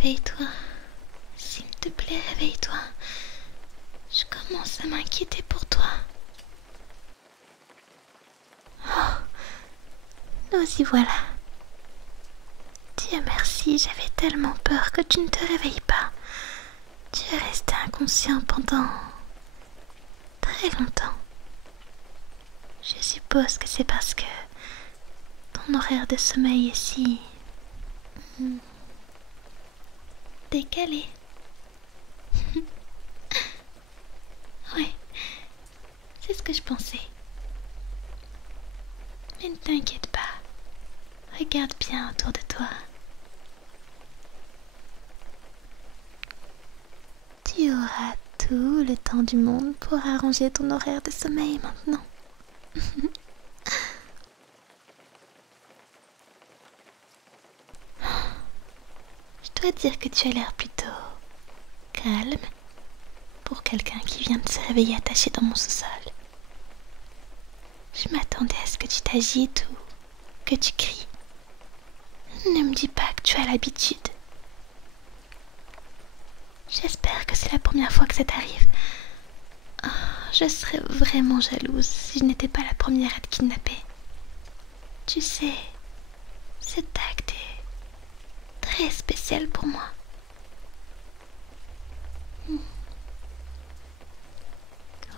Réveille-toi. S'il te plaît, réveille-toi. Je commence à m'inquiéter pour toi. Oh, nous y voilà. Dieu merci, j'avais tellement peur que tu ne te réveilles pas. Tu es resté inconscient pendant très longtemps. Je suppose que c'est parce que ton horaire de sommeil est si décalé. Ouais, c'est ce que je pensais. Mais ne t'inquiète pas. Regarde bien autour de toi. Tu auras tout le temps du monde pour arranger ton horaire de sommeil maintenant. Je dois dire que tu as l'air plutôt calme pour quelqu'un qui vient de se réveiller attaché dans mon sous-sol. Je m'attendais à ce que tu t'agites ou que tu cries. Ne me dis pas que tu as l'habitude. J'espère que c'est la première fois que ça t'arrive. Oh, je serais vraiment jalouse si je n'étais pas la première à te kidnapper. Tu sais, cet acte est très spécial pour moi.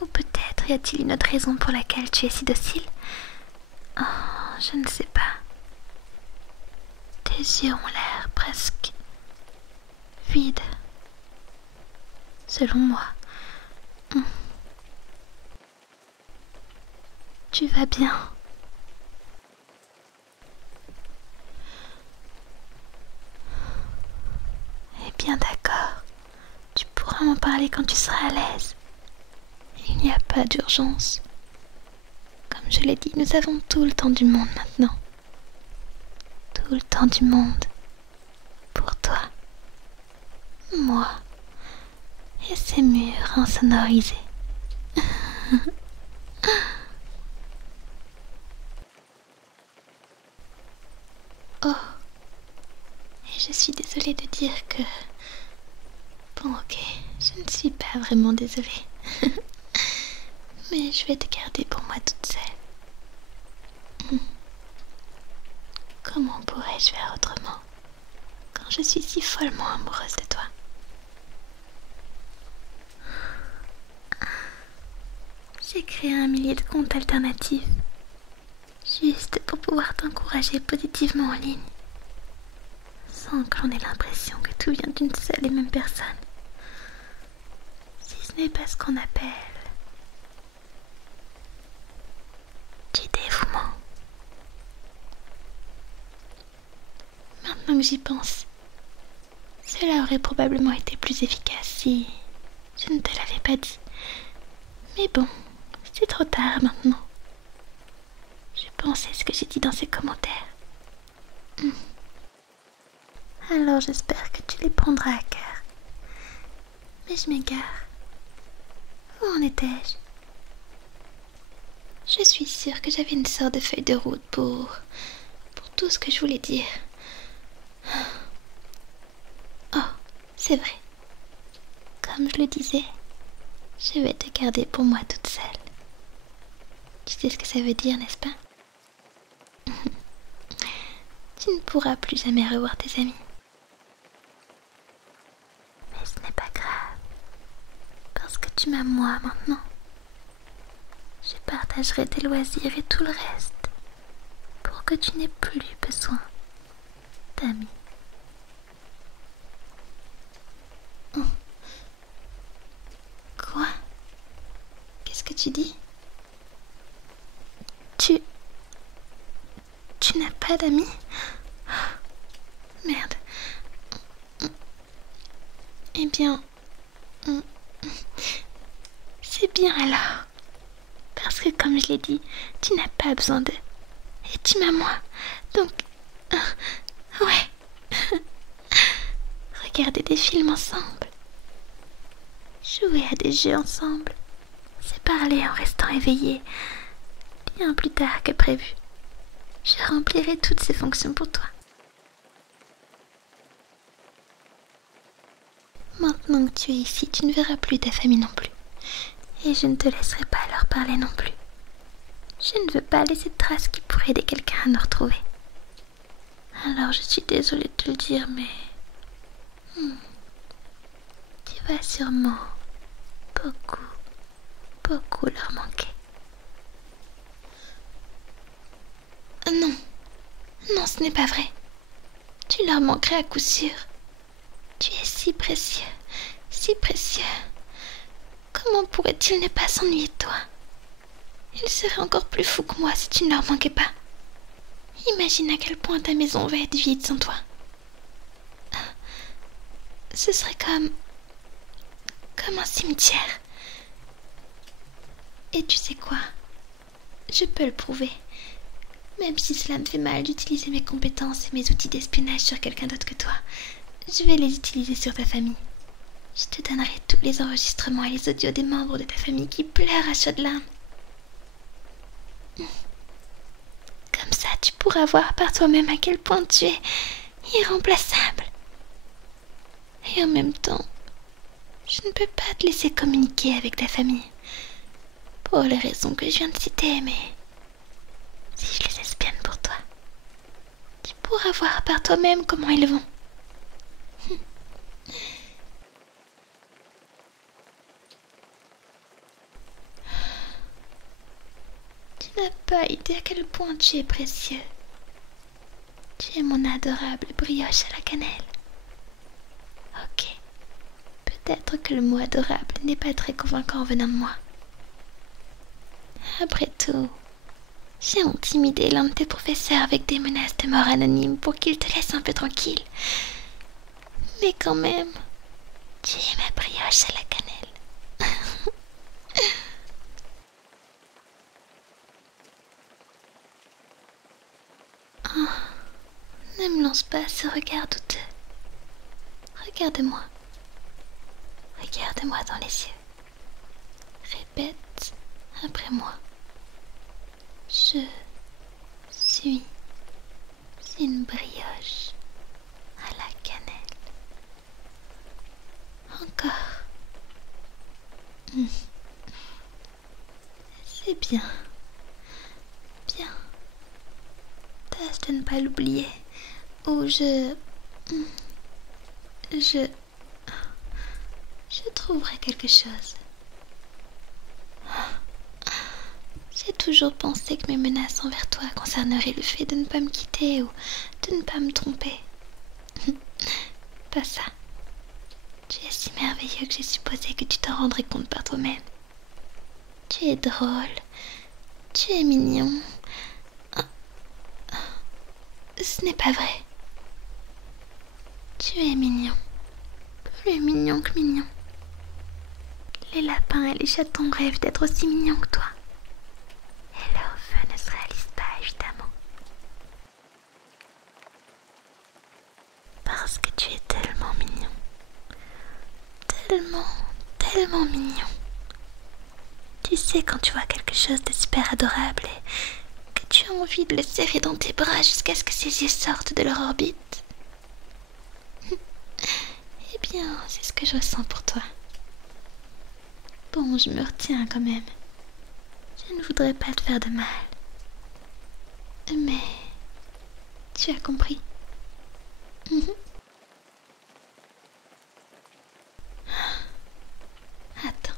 Ou peut-être y a-t-il une autre raison pour laquelle tu es si docile? Oh, je ne sais pas. Tes yeux ont l'air presque vides, selon moi. Tu vas bien? Eh bien d'accord. Tu pourras m'en parler quand tu seras à l'aise. Il n'y a pas d'urgence. Comme je l'ai dit, nous avons tout le temps du monde maintenant. Tout le temps du monde. Pour toi. Moi. Et ces murs insonorisés. Oh. Et je suis désolée de dire que... Bon, ok, je ne suis pas vraiment désolée. Mais je vais te garder pour moi toute seule. Comment pourrais-je faire autrement quand je suis si follement amoureuse de toi? J'ai créé un millier de comptes alternatifs, juste pour pouvoir t'encourager positivement en ligne, sans que l'on ait l'impression que tout vient d'une seule et même personne. Si ce n'est pas ce qu'on appelle du dévouement. Maintenant que j'y pense, cela aurait probablement été plus efficace si je ne te l'avais pas dit. Mais bon, c'est trop tard maintenant. Je pensais ce que j'ai dit dans ces commentaires. Alors j'espère que tu les prendras à cœur. Mais je m'égare. Où en étais-je? Je suis sûre que j'avais une sorte de feuille de route pour tout ce que je voulais dire. Oh, c'est vrai. Comme je le disais, je vais te garder pour moi toute seule. Tu sais ce que ça veut dire, n'est-ce pas? Tu ne pourras plus jamais revoir tes amis. Mais ce n'est pas grave, parce que tu m'as moi maintenant. Je partagerai tes loisirs et tout le reste, pour que tu n'aies plus besoin d'amis. Quoi? Qu'est-ce que tu dis? Tu n'as pas d'amis? Merde. Eh bien... C'est bien alors. Parce que comme je l'ai dit, tu n'as pas besoin d'eux. Et tu m'as moi. Donc... ouais. Regarder des films ensemble. Jouer à des jeux ensemble. Se parler en restant éveillé. Bien plus tard que prévu. Je remplirai toutes ces fonctions pour toi. Maintenant que tu es ici, tu ne verras plus ta famille non plus. Et je ne te laisserai pas leur parler non plus. Je ne veux pas laisser de traces qui pourraient aider quelqu'un à nous retrouver. Alors je suis désolée de te le dire, mais... tu vas sûrement beaucoup, beaucoup leur manquer. Non, non, ce n'est pas vrai. Tu leur manquerais à coup sûr. Tu es si précieux, si précieux. Comment pourraient-ils ne pas s'ennuyer de toi? Ils seraient encore plus fous que moi si tu ne leur manquais pas. Imagine à quel point ta maison va être vide sans toi. Ce serait comme un cimetière. Et tu sais quoi? Je peux le prouver. Même si cela me fait mal d'utiliser mes compétences et mes outils d'espionnage sur quelqu'un d'autre que toi, je vais les utiliser sur ta famille. Je te donnerai tous les enregistrements et les audios des membres de ta famille qui pleurent à chaudes larmes. Comme ça, tu pourras voir par toi-même à quel point tu es irremplaçable. Et en même temps, je ne peux pas te laisser communiquer avec ta famille. Pour les raisons que je viens de citer, mais si je les espionne pour toi, tu pourras voir par toi-même comment ils vont. Tu n'as pas idée à quel point tu es précieux. Tu es mon adorable brioche à la cannelle. Ok, peut-être que le mot adorable n'est pas très convaincant venant de moi. Après tout, j'ai intimidé l'un de tes professeurs avec des menaces de mort anonymes pour qu'il te laisse un peu tranquille. Mais quand même, tu es ma brioche à la cannelle. Oh, ne me lance pas ce regard douteux. Regarde-moi. Regarde-moi dans les yeux. Répète après moi. Je suis une brioche à la cannelle. Encore. C'est bien. Bien. Tâche de ne pas l'oublier. Ou je trouverai quelque chose. J'ai toujours pensé que mes menaces envers toi concerneraient le fait de ne pas me quitter ou de ne pas me tromper. Pas ça. Tu es si merveilleux que j'ai supposé que tu t'en rendrais compte par toi-même. Tu es drôle. Tu es mignon. Ce n'est pas vrai. Tu es mignon. Plus mignon que mignon. Les lapins et les chatons rêvent d'être aussi mignons que toi. Et leurs vœux ne se réalisent pas, évidemment. Parce que tu es tellement mignon. Tellement, tellement mignon. Tu sais quand tu vois quelque chose de super adorable et que tu as envie de le serrer dans tes bras jusqu'à ce que ses yeux sortent de leur orbite. Eh bien, c'est ce que je ressens pour toi. Bon, je me retiens quand même. Je ne voudrais pas te faire de mal. Mais tu as compris. Attends.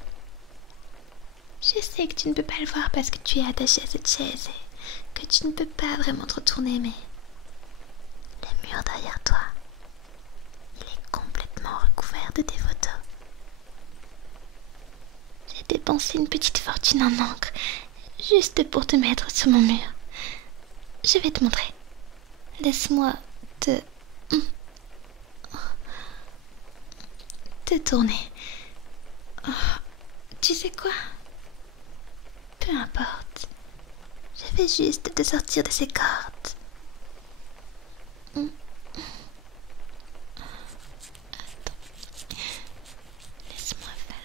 Je sais que tu ne peux pas le voir parce que tu es attaché à cette chaise et que tu ne peux pas vraiment te retourner, mais le mur derrière toi, il est complètement recouvert de tes photos. J'ai dépensé une petite fortune en encre juste pour te mettre sur mon mur. Je vais te montrer. Laisse-moi te tourner. Oh, tu sais quoi? Peu importe. Je vais juste te sortir de ces cordes. Attends. Laisse-moi faire.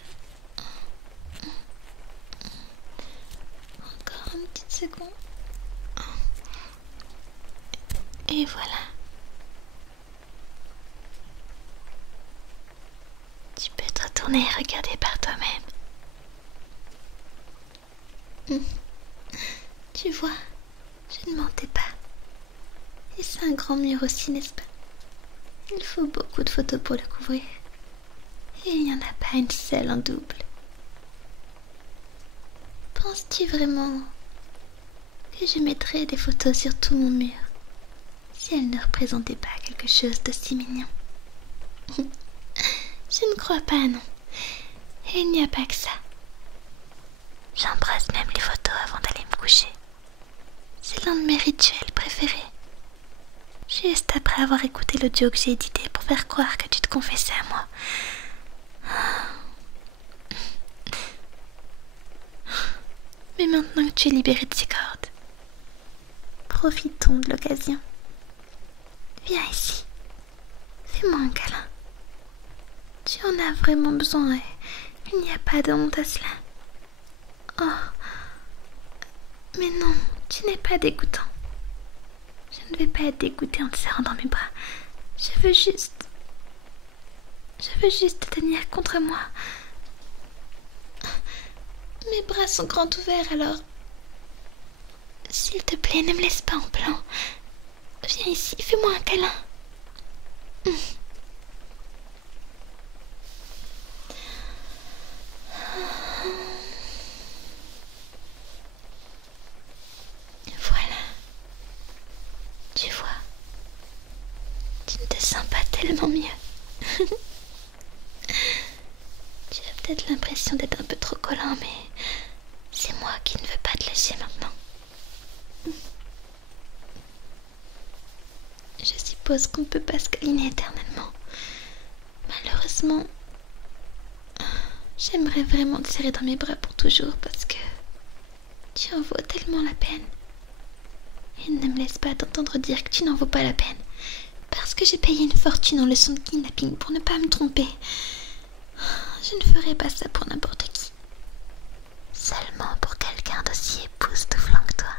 Encore une petite seconde. Et voilà. retourner et regarder par toi-même. Tu vois, je ne mentais pas. Et c'est un grand mur aussi, n'est-ce pas? Il faut beaucoup de photos pour le couvrir. Et il n'y en a pas une seule en double. Penses-tu vraiment que je mettrais des photos sur tout mon mur si elles ne représentaient pas quelque chose d'aussi mignon? Je ne crois pas, non. Et il n'y a pas que ça. J'embrasse même les photos avant d'aller me coucher. C'est l'un de mes rituels préférés. Juste après avoir écouté l'audio que j'ai édité pour faire croire que tu te confessais à moi. Mais maintenant que tu es libéré de ces cordes, profitons de l'occasion. Viens ici. Fais-moi un câlin. Tu en as vraiment besoin et il n'y a pas de honte à cela. Oh, mais non, tu n'es pas dégoûtant. Je ne vais pas être dégoûtée en te serrant dans mes bras. Je veux juste te tenir contre moi. Mes bras sont grands ouverts, alors... S'il te plaît, ne me laisse pas en plan. Viens ici, fais-moi un câlin. Voilà. Tu vois, tu ne te sens pas tellement mieux. Tu as peut-être l'impression d'être un peu trop collant, mais c'est moi qui ne veux pas te lâcher maintenant. Je suppose qu'on ne peut pas se câliner éternellement. Malheureusement, j'aimerais vraiment te serrer dans mes bras pour toujours parce que tu en vaux tellement la peine. Et ne me laisse pas t'entendre dire que tu n'en vaux pas la peine. Parce que j'ai payé une fortune en leçon de kidnapping pour ne pas me tromper. Je ne ferai pas ça pour n'importe qui. Seulement pour quelqu'un d'aussi époustouflant que toi.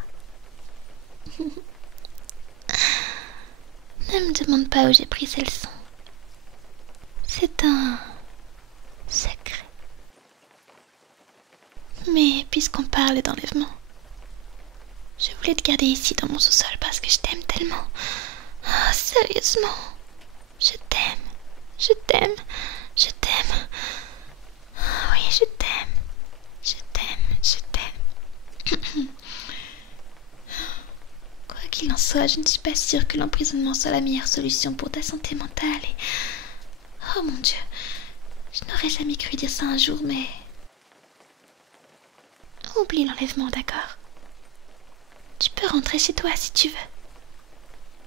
Ne me demande pas où j'ai pris ces leçons. C'est un secret. Mais puisqu'on parle d'enlèvement, je voulais te garder ici dans mon sous-sol parce que je t'aime tellement. Oh, sérieusement, je t'aime, je t'aime, je t'aime. Oh, oui, je t'aime, je t'aime, je t'aime. Quoi qu'il en soit, je ne suis pas sûre que l'emprisonnement soit la meilleure solution pour ta santé mentale et... Oh mon Dieu, je n'aurais jamais cru dire ça un jour, mais... Oublie l'enlèvement, d'accord? Tu peux rentrer chez toi si tu veux.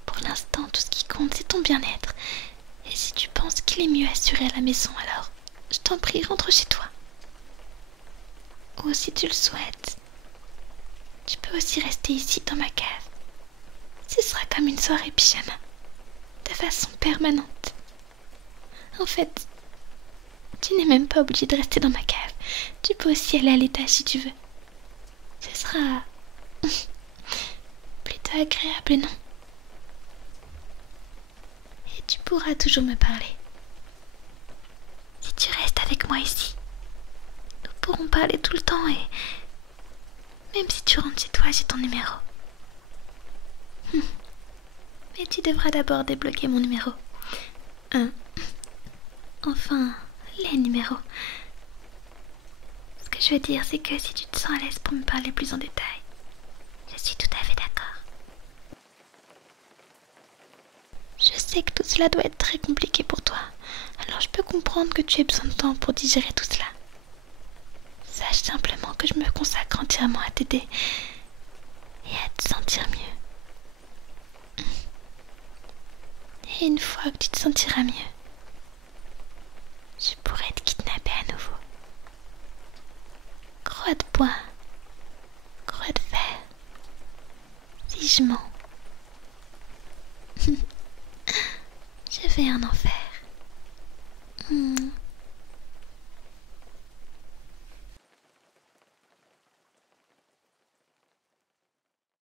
Pour l'instant, tout ce qui compte, c'est ton bien-être. Et si tu penses qu'il est mieux assuré à la maison, alors, je t'en prie, rentre chez toi. Ou si tu le souhaites, tu peux aussi rester ici dans ma cave. Ce sera comme une soirée pyjama, de façon permanente. En fait, tu n'es même pas obligé de rester dans ma cave. Tu peux aussi aller à l'étage si tu veux. Ce sera plutôt agréable, non? Et tu pourras toujours me parler. Si tu restes avec moi ici, nous pourrons parler tout le temps et... Même si tu rentres chez toi, j'ai ton numéro. Mais tu devras d'abord débloquer mon numéro. Enfin, les numéros. Ce que je veux dire, c'est que si tu te sens à l'aise pour me parler plus en détail, je suis tout à fait d'accord. Je sais que tout cela doit être très compliqué pour toi, alors je peux comprendre que tu aies besoin de temps pour digérer tout cela. Sache simplement que je me consacre entièrement à t'aider et à te sentir mieux. Et une fois que tu te sentiras mieux, je pourrais te kidnapper à nouveau. Croix de bois, croix de fer, si je mens, je vais en enfer.